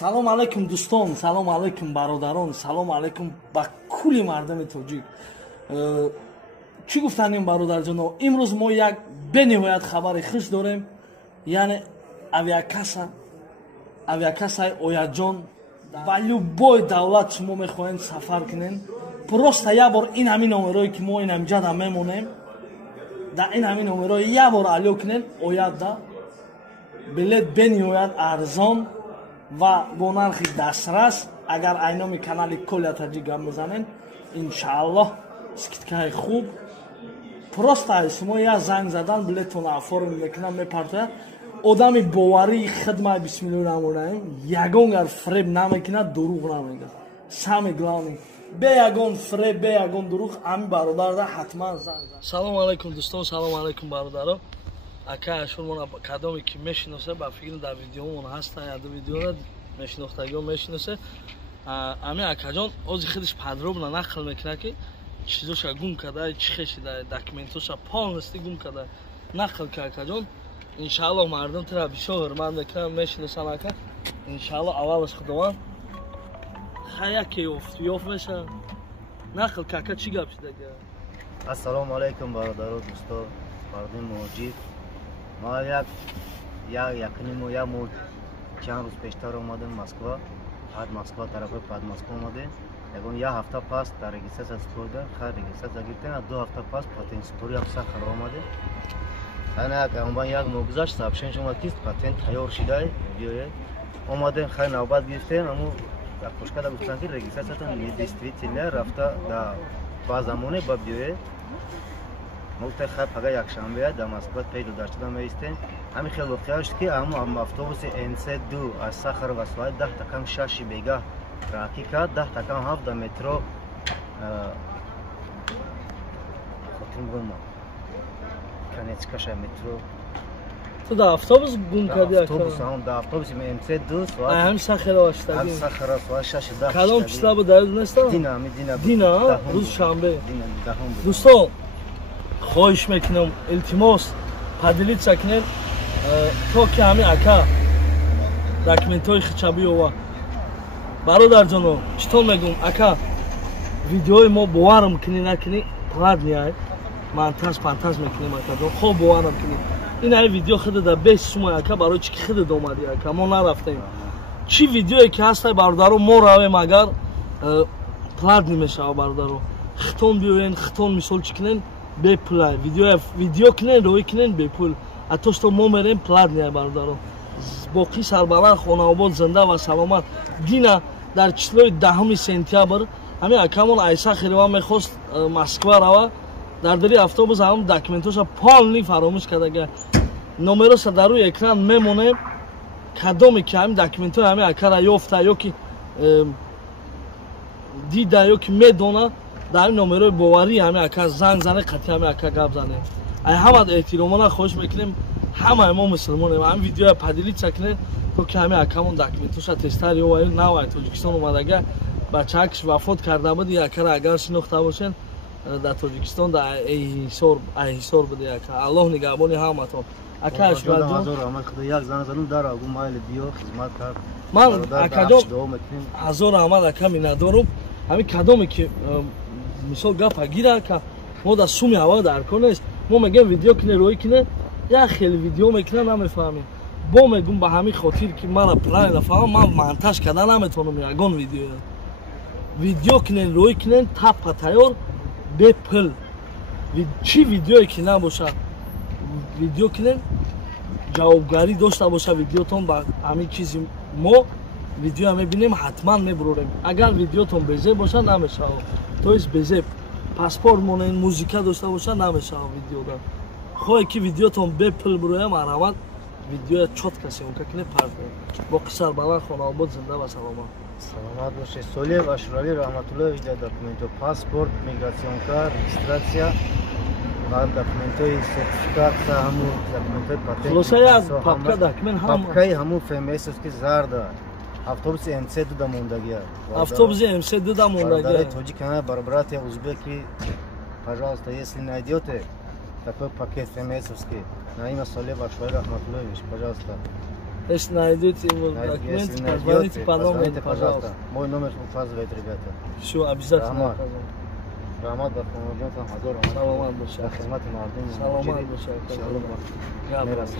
салом алайкум дӯстон, салом алайкум бародарон, салом алайкум ба кулли мардами тоҷик. Чӣ гуфтанем бародарҷоно? Имрӯз мо як бениҳоят хабари хуш дорем. Яъне авиакасаи оятҷон ба любой давлат шумо мехоҳем сафар кунем. Просто як бор ин ҳамин номерое ки мо ин ҳамҷа да мемонем, дар ин ҳамин номерое як бор алё кунем оятда. Билет бениҳоят арзон ва бо нархи дастрас. Агар айноми канали Коля Таҷик гап мезанем, иншааллоҳ скидкаи хуб. Просто шумо як занг задан билеттон оформим мекунам, мепартояд. Одами боварии хидмаи бисмиллоҳи раҳмонирраҳим ягон гар фреб намекунад, дурӯғ намегӯяд. Сами главни бе ягон фреб, бе ягон дурӯғ ҳамин бародарда ҳатман занг зад. Салом алайкум дӯстон, салом алайкум бародаро. Ака ашурмона кадоме ки мешиносе ба фикр дар видеомон ҳастан, яду видеоро мешинохтагиҳо мешиносе. Ами акаҷон ози худаш подробно нақл мекунад ки чизоша гум када, чӣ хешида, документоша полностью гум када нақл ки акаҷон. Иншааллоҳ мардум тира бисёр ҳурмат мекунанд, мешиносан ака. Иншааллоҳ аввалаш худованд хая ки ёфт меша. Нақл ки ака чӣ гап шуда ки? Ассалому алайкум бародаро, дӯсто, мардуми муоҷиб. Ма якнимо як моҳ чанд рӯз пештар омадем Москва, пад Москва тарафи пад Москва омадем. Ягон як ҳафта пас дар регистрация супорда, хар регистрация гирифтем, 2 ҳафта пас патент супори ҳафса хар омадем. Ана амбан як моҳ гузашт, сообщение омад ки патент тайёр шуда, биёед. Омадем, хай навбат гирифтем, аммо як пошкада гуфтанд ки регистрациятон недействительная, рафта дар базамоне ба биёед. Муфта хай пага якшанбе дар Москва пейду даштада меистем. Ҳамин хел воқеа шуд ки аммо автобуси МЦ2 аз Сахар ва Суайд 10 такам 6 бегah раки кард, 10 такам 7 дар метро хотим гума канецкаша метро. То да автобус гум карди ака? Да автобуси МЦ2 Суайд. Ҳам Сахара ваштаги. Сахар ва Суайд 6 10. Кадом числа буд дар дунеста? Дина, рӯз шанбе. Дӯстон, хоҳиш мекунам, илтимос падилитса кунем то ки ҳамин ака документҳои хичаби ова. Бародарҷоно, читон мегум ака видеои мо боварам кунӣ накунӣ пладняй монтаж пантаж мекунем акаҷон, хоб боварам кунӣ. Ин ҳай видео худа дар 20 сумай ака, барои чӣ ки худат омадӣ ака, мо нарафтем. Чӣ видеое ки ҳастай бародаро, мо равем агар пладни мешава бародаро. Хитон биёен, хитон мисол чӣ кунен бепулай, видео кунен, роҳӣ кунен бепул. Ато што мо мерем пладняй бародаро. Боқӣ сарбаланд, хонаобод, зинда ва саломат. Дина дар числои 10 сентябр ҳамин акамон Айса Хирева мехост Москва рава. Дар дили автобус ҳам документоша полни фаромӯш кардага. Номероса дар рӯи экран мемонем. Кадоме ки ҳамин документҳои ҳамин акара ёфта ё ки дида ё ки медона, дар ҳамин номерои боварии ҳамин ака занг зане, қатъи ҳамин ака гап занем. Ай ҳама эҳтиромона хоҳиш мекунем, ҳамаи мо мусулмонем, ҳамин видеоя падилитса кунем то ки ҳамин акамон документоша тестар ёваи навай Тоҷикистон омадага. Бачаакаш вафот карда буд, акара агар шинохта бошен дар Тоҷикистон дар Айҳисор буд ака. Аллоҳ нигаҳбони ҳаматон. Ака Ашварҷон як занг задум дар агу майли биё хизмат кард. Ман акаҷон ҳазор раҳмат ака, миннатдорум. Ҳамин кадоме ки мисол гапа гира ака, мо дар суми ҳава дар кор нест. Мо мегӯем видео кине, роҳӣ кине, як хеле видео мекунем, намефаҳмем. Бо мегӯм ба ҳамин хотир ки мара плане нафаҳмам, ман монтаж карда наметавонам ягон видео. Видео кинен, роҳӣ кинен, тапа тайёр, бепул. Чӣ видеое ки набоша, видео кинен, ҷавобгарӣ дошта боша видеотон ба ҳамин чизи мо видеоя мебинем, ҳатман мебурорем. Агар видеотон безеб боша, намешава. То есть безеб паспорт монен, музика дошта боша, намешава видеода. Хоҳе ки видеотон бепул буроя, марҳамат, видеоя чотка сёмка кине парта. Боқӣ сарбаланд, хонаобод, зинда ва саломат. Саломат бошед. Солиев Ашуралӣ раҳматуллоҳ дар документҳо паспорт, мигратсион карт, регистрация ва документҳои сертификатса, ҳамун документҳои патент. Хулоса як папка документ ҳам. Папкаи ҳамун ФМС ки зарда. Автобуси МЦ2 да мондагия. Автобуси МЦ2 да мондагия. Тоҷикана барбратия узбеки, пожалуйста, если найдёте такой пакет ФМСовский на имя Солиев Ашуралӣ раҳматуллоҳович, пожалуйста. Если найдете ему документы, Если позвоните найдете, по номеру, позвоните, пожалуйста. Мой номер указывает, ребята. Все, обязательно. Рамат. Рамат Бахмадов, Хазор Рамат. Саламат Бушар. Хизмат Мардин. Саламат Бушар. Иншаллах. Я Мерasi.